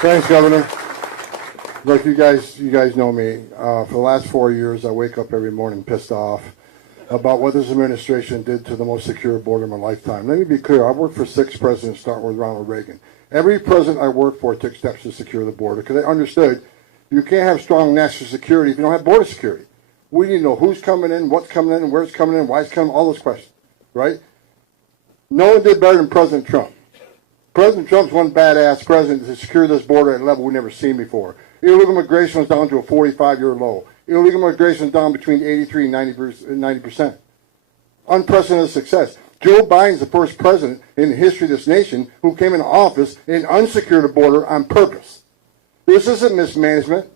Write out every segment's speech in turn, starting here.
Thanks, Governor. Look, you guys know me. For the last 4 years, I wake up every morning pissed off about what this administration did to the most secure border in my lifetime. Let me be clear. I worked for 6 presidents, starting with Ronald Reagan. Every president I worked for took steps to secure the border because they understood you can't have strong national security if you don't have border security. We need to know who's coming in, what's coming in, where it's coming in, why it's coming, all those questions, right? No one did better than President Trump. President Trump's one badass president to secure this border at a level we've never seen before. Illegal immigration was down to a 45-year low. Illegal immigration is down between 83 and 90%. Unprecedented success. Joe Biden's the first president in the history of this nation who came into office and unsecured the border on purpose. This isn't mismanagement.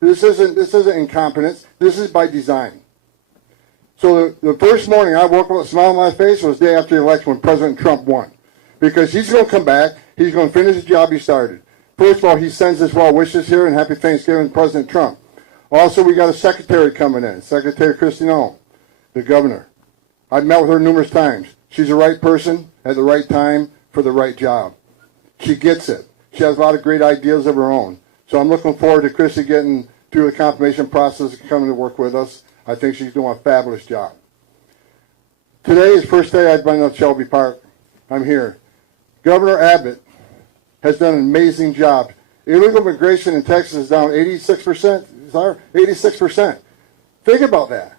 This isn't incompetence. This is by design. So the first morning I woke up with a smile on my face was the day after the election when President Trump won. Because he's going to come back. He's going to finish the job he started. First of all, he sends his well wishes here and happy Thanksgiving to President Trump. Also, we got a secretary coming in, Secretary Christine, the governor. I've met with her numerous times. She's the right person at the right time for the right job. She gets it. She has a lot of great ideas of her own. So I'm looking forward to Chrissy getting through the confirmation process and coming to work with us. I think she's doing a fabulous job. Today is the first day I've been at Shelby Park. I'm here. Governor Abbott has done an amazing job. Illegal immigration in Texas is down 86%. 86%. Think about that.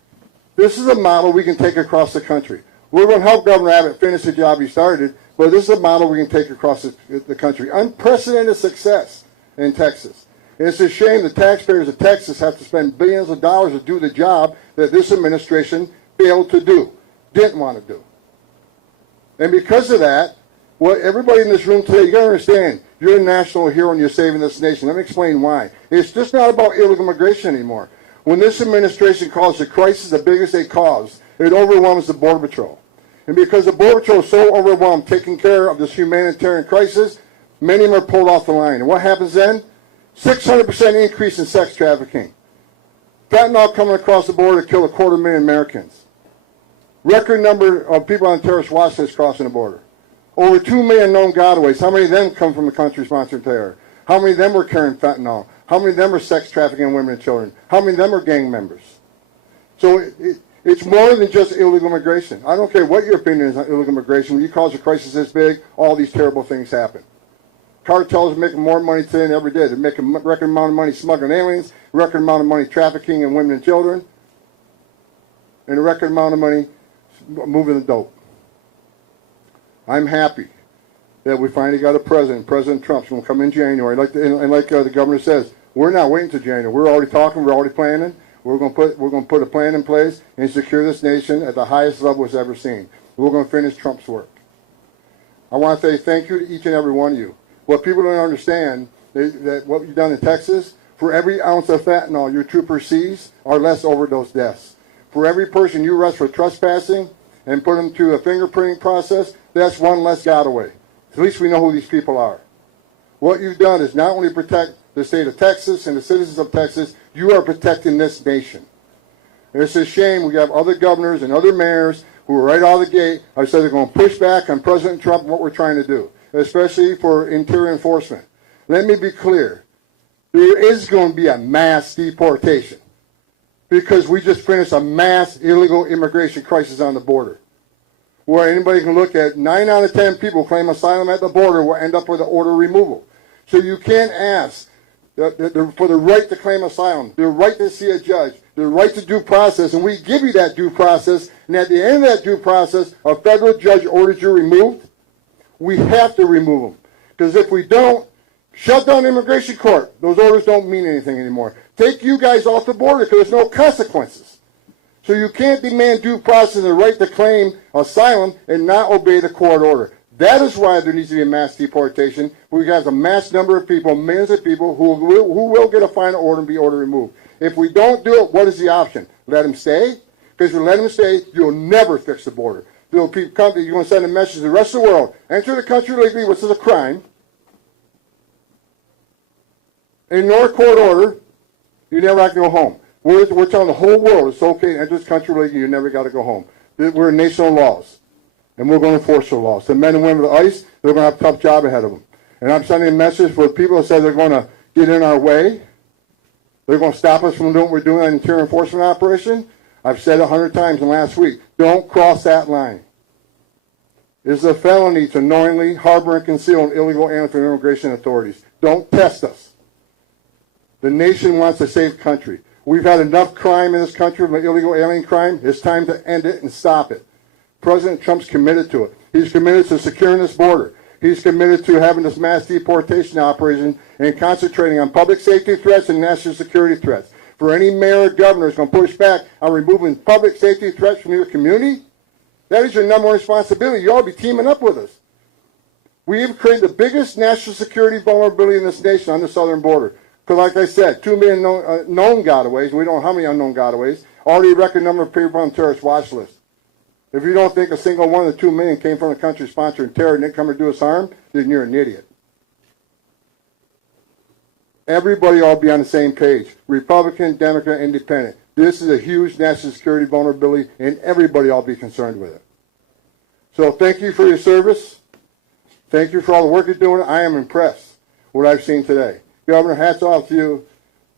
This is a model we can take across the country. We're going to help Governor Abbott finish the job he started, but this is a model we can take across the country. Unprecedented success in Texas. And it's a shame the taxpayers of Texas have to spend billions of dollars to do the job that this administration failed to do, didn't want to do. And because of that, what everybody in this room today, you got to understand, you're a national hero and you're saving this nation. Let me explain why. It's just not about illegal immigration anymore. When this administration calls the crisis the biggest they cause, it overwhelms the Border Patrol. And because the Border Patrol is so overwhelmed taking care of this humanitarian crisis, many of them are pulled off the line. And what happens then? 600% increase in sex trafficking. Fentanyl coming across the border to kill 250,000 Americans. Record number of people on terrorist watch list crossing the border. Over 2 million known gotaways. How many of them come from the country sponsoring terror? How many of them were carrying fentanyl? How many of them are sex trafficking women and children? How many of them are gang members? So it's more than just illegal immigration. I don't care what your opinion is on illegal immigration. When you cause a crisis this big, all these terrible things happen. Cartels are making more money today than every day. They're making a record amount of money smuggling aliens, a record amount of money trafficking in women and children, and a record amount of money moving the dope. I'm happy that we finally got a president. President Trump's going to come in January. Like the governor says, we're not waiting until January. We're already talking. We're already planning. We're going to put a plan in place and secure this nation at the highest level it's ever seen. We're going to finish Trump's work. I want to say thank you to each and every one of you. What people don't understand that what you've done in Texas, for every ounce of fentanyl your trooper sees are less overdose deaths. For every person you arrest for trespassing and put them through a fingerprinting process, that's one less gotaway. At least we know who these people are. What you've done is not only protect the state of Texas and the citizens of Texas, you are protecting this nation. And it's a shame we have other governors and other mayors who are right out of the gate. I said they're going to push back on President Trump and what we're trying to do, especially for interior enforcement. Let me be clear. There is going to be a mass deportation because we just finished a mass illegal immigration crisis on the border, where anybody can look at 9 out of 10 people claim asylum at the border will end up with an order removal. So you can't ask for the right to claim asylum, the right to see a judge, the right to due process, and we give you that due process, and at the end of that due process, a federal judge orders you removed, we have to remove them. Because if we don't, shut down the immigration court. Those orders don't mean anything anymore. Take you guys off the border because there's no consequences. So you can't demand due process and the right to claim asylum and not obey the court order. That is why there needs to be a mass deportation. We have a mass number of people, millions of people who will get a final order and be ordered removed. If we don't do it, what is the option? Let them stay? Because if you let them stay, you'll never fix the border. You're going to send a message to the rest of the world. Enter the country legally, which is a crime. Ignore court order, you never have to go home. We're telling the whole world it's okay to enter this country legally, you never got to go home. We're a nation of laws, and we're going to enforce the laws. The men and women of ICE, they're going to have a tough job ahead of them. And I'm sending a message for people that say they're going to get in our way. They're going to stop us from doing what we're doing on an interior enforcement operation. I've said 100 times in the last week, don't cross that line. It is a felony to knowingly harbor and conceal an illegal alien from immigration authorities. Don't test us. The nation wants a safe country. We've had enough crime in this country, illegal alien crime. It's time to end it and stop it. President Trump's committed to it. He's committed to securing this border. He's committed to having this mass deportation operation and concentrating on public safety threats and national security threats. For any mayor or governor who's going to push back on removing public safety threats from your community, that is your number one responsibility. You ought to be teaming up with us. We have created the biggest national security vulnerability in this nation on the southern border. Because like I said, 2 million known gotaways, and we don't know how many unknown gotaways, already a record number of people on the terrorist watch list. If you don't think a single one of the 2 million came from a country sponsoring terror and didn't come to do us harm, then you're an idiot. Everybody ought to be on the same page. Republican, Democrat, Independent. This is a huge national security vulnerability, and everybody ought to be concerned with it. So thank you for your service. Thank you for all the work you're doing. I am impressed with what I've seen today. Governor, hats off to you.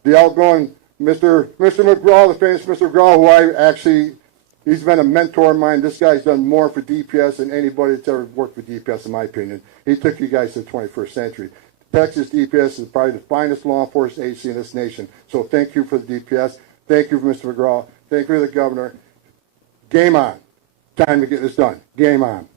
The outgoing Mr. McGraw, the famous Mr. McGraw, who he's been a mentor of mine. This guy's done more for DPS than anybody that's ever worked for DPS, in my opinion. He took you guys to the 21st century. Texas DPS is probably the finest law enforcement agency in this nation. So thank you for the DPS. Thank you for Mr. McGraw. Thank you for the governor. Game on. Time to get this done. Game on.